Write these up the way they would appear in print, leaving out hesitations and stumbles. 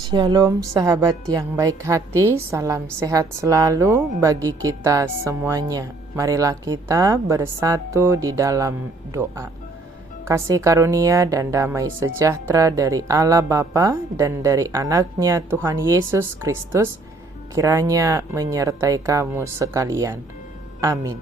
Shalom sahabat yang baik hati, salam sehat selalu bagi kita semuanya. Marilah kita bersatu di dalam doa. Kasih karunia dan damai sejahtera dari Allah Bapa dan dari anaknya Tuhan Yesus Kristus kiranya menyertai kamu sekalian. Amin.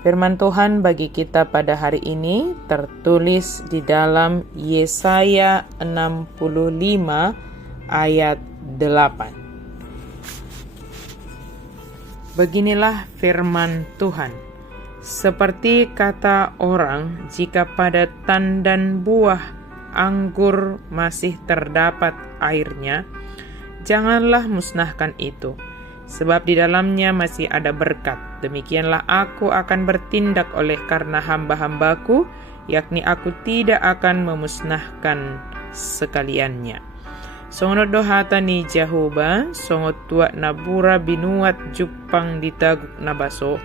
Firman Tuhan bagi kita pada hari ini tertulis di dalam Yesaya 65 ayat 8. Beginilah firman Tuhan. Seperti kata orang, jika pada tandan buah anggur masih terdapat airnya, janganlah musnahkan itu, sebab di dalamnya masih ada berkat. Demikianlah aku akan bertindak oleh karena hamba-hambaku, yakni aku tidak akan memusnahkan sekaliannya. Songot dohata ni Jehovah, songot tuat nabura binuat jupang ditaguk nabaso,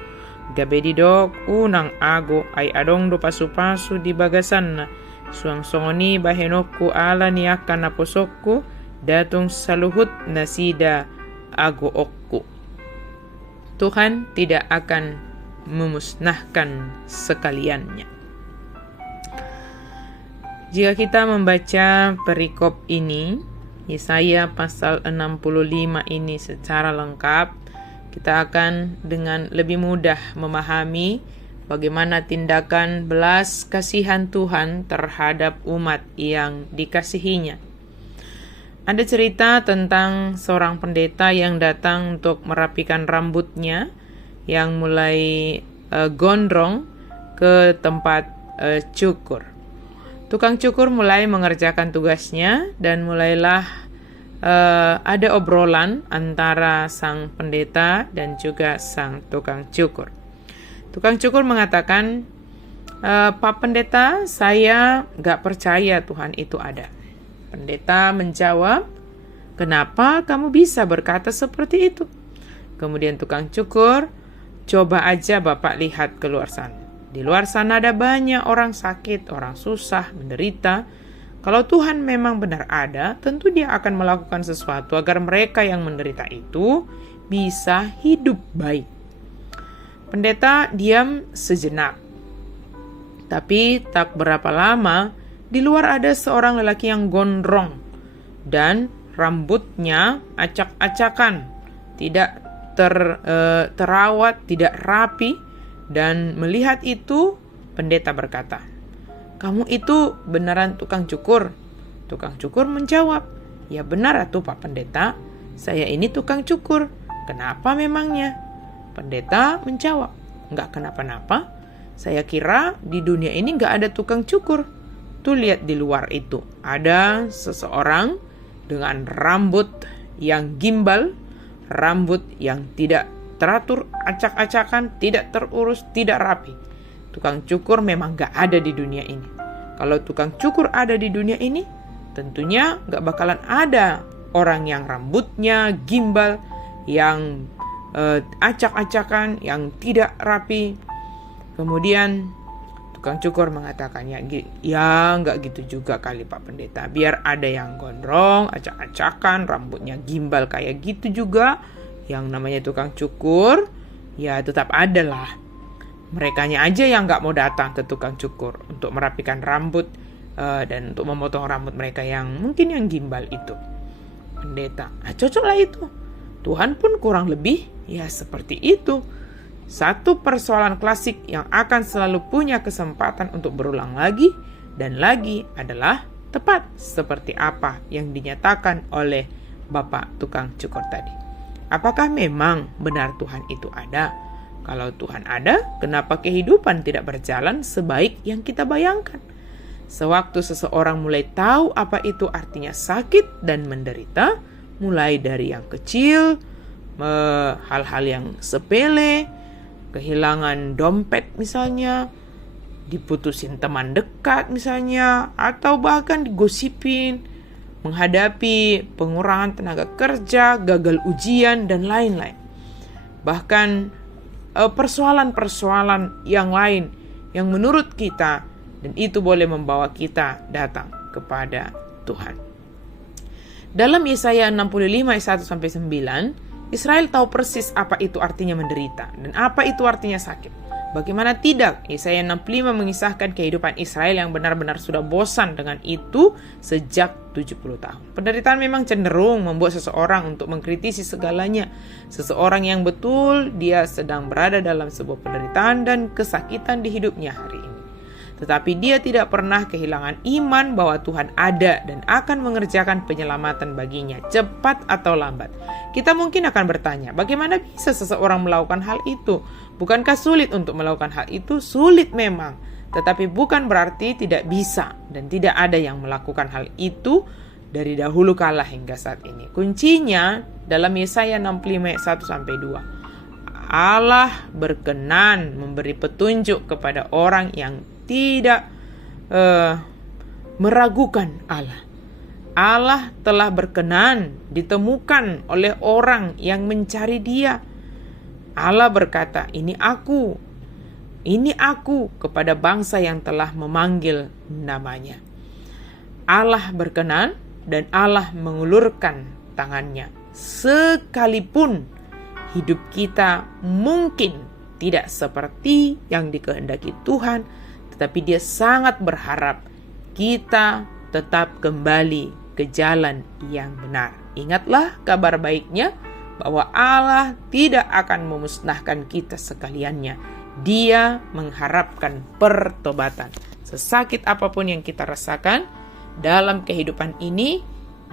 gabe didok unang ago ay adong do pasu-pasu di bagasan na, suang songoni bahenokku ala ni akan naposokku, datong saluhut nasida ago okku. Tuhan tidak akan memusnahkan sekaliannya. Jika kita membaca perikop ini, Yesaya pasal 65 ini secara lengkap, kita akan dengan lebih mudah memahami bagaimana tindakan belas kasihan Tuhan terhadap umat yang dikasihinya. Ada cerita tentang seorang pendeta yang datang untuk merapikan rambutnya yang mulai gondrong ke tempat cukur. Tukang cukur mulai mengerjakan tugasnya dan mulailah ada obrolan antara sang pendeta dan juga sang tukang cukur. Tukang cukur mengatakan, Pak Pendeta, saya gak percaya Tuhan itu ada. Pendeta menjawab, kenapa kamu bisa berkata seperti itu? Kemudian tukang cukur, coba aja Bapak lihat keluar sana. Di luar sana ada banyak orang sakit, orang susah, menderita. Kalau Tuhan memang benar ada, tentu Dia akan melakukan sesuatu agar mereka yang menderita itu bisa hidup baik. Pendeta diam sejenak. Tapi tak berapa lama, di luar ada seorang lelaki yang gondrong dan rambutnya acak-acakan, tidak terawat, tidak rapi. Dan melihat itu, pendeta berkata, kamu itu beneran tukang cukur? Tukang cukur menjawab, ya benar atuh Pak Pendeta, saya ini tukang cukur. Kenapa memangnya? Pendeta menjawab, enggak kenapa-napa. Saya kira di dunia ini enggak ada tukang cukur. Tuh lihat di luar itu, ada seseorang dengan rambut yang gimbal, rambut yang tidak teratur, acak-acakan, tidak terurus, tidak rapi. Tukang cukur memang gak ada di dunia ini. Kalau tukang cukur ada di dunia ini, tentunya gak bakalan ada orang yang rambutnya gimbal, yang acak-acakan, yang tidak rapi. Kemudian tukang cukur mengatakan, ya gak gitu juga kali Pak Pendeta. Biar ada yang gondrong, acak-acakan, rambutnya gimbal kayak gitu juga. Yang namanya tukang cukur, ya tetap ada lah. Merekanya aja yang gak mau datang ke tukang cukur untuk merapikan rambut dan untuk memotong rambut mereka yang mungkin yang gimbal itu. Pendeta, cocoklah itu. Tuhan pun kurang lebih ya seperti itu. Satu persoalan klasik yang akan selalu punya kesempatan untuk berulang lagi dan lagi adalah tepat seperti apa yang dinyatakan oleh Bapak tukang cukur tadi. Apakah memang benar Tuhan itu ada? Kalau Tuhan ada, kenapa kehidupan tidak berjalan sebaik yang kita bayangkan? Sewaktu seseorang mulai tahu apa itu artinya sakit dan menderita, mulai dari yang kecil, hal-hal yang sepele, kehilangan dompet misalnya, diputusin teman dekat misalnya, atau bahkan digosipin, menghadapi pengurangan tenaga kerja, gagal ujian, dan lain-lain. Bahkan persoalan-persoalan yang lain yang menurut kita, dan itu boleh membawa kita datang kepada Tuhan. Dalam Yesaya 65 ayat 1-9, Israel tahu persis apa itu artinya menderita dan apa itu artinya sakit. Bagaimana tidak, Yesaya 65 mengisahkan kehidupan Israel yang benar-benar sudah bosan dengan itu sejak 70 tahun. Penderitaan memang cenderung membuat seseorang untuk mengkritisi segalanya. Seseorang yang betul dia sedang berada dalam sebuah penderitaan dan kesakitan di hidupnya hari ini. Tetapi dia tidak pernah kehilangan iman bahwa Tuhan ada dan akan mengerjakan penyelamatan baginya, cepat atau lambat. Kita mungkin akan bertanya, bagaimana bisa seseorang melakukan hal itu? Bukankah sulit untuk melakukan hal itu? Sulit memang, tetapi bukan berarti tidak bisa dan tidak ada yang melakukan hal itu dari dahulu kala hingga saat ini. Kuncinya dalam Yesaya 65 ayat 1-2. Allah berkenan memberi petunjuk kepada orang yang tidak meragukan Allah. Allah telah berkenan ditemukan oleh orang yang mencari Dia. Allah berkata, ini aku kepada bangsa yang telah memanggil namanya. Allah berkenan dan Allah mengulurkan tangannya. Sekalipun hidup kita mungkin tidak seperti yang dikehendaki Tuhan, tetapi Dia sangat berharap kita tetap kembali ke jalan yang benar. Ingatlah kabar baiknya bahwa Allah tidak akan memusnahkan kita sekaliannya. Dia mengharapkan pertobatan. Sesakit apapun yang kita rasakan dalam kehidupan ini,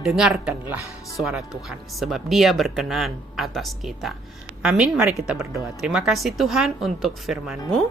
dengarkanlah suara Tuhan, sebab Dia berkenan atas kita. Amin. Mari kita berdoa. Terima kasih Tuhan untuk firman-Mu.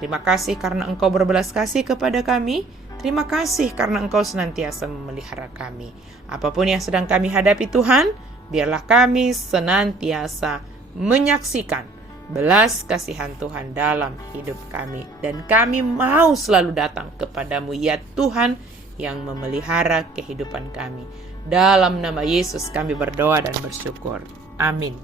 Terima kasih karena Engkau berbelas kasih kepada kami. Terima kasih karena Engkau senantiasa memelihara kami. Apapun yang sedang kami hadapi Tuhan, biarlah kami senantiasa menyaksikan belas kasihan Tuhan dalam hidup kami. Dan kami mau selalu datang kepadamu, ya Tuhan, yang memelihara kehidupan kami. Dalam nama Yesus kami berdoa dan bersyukur. Amin.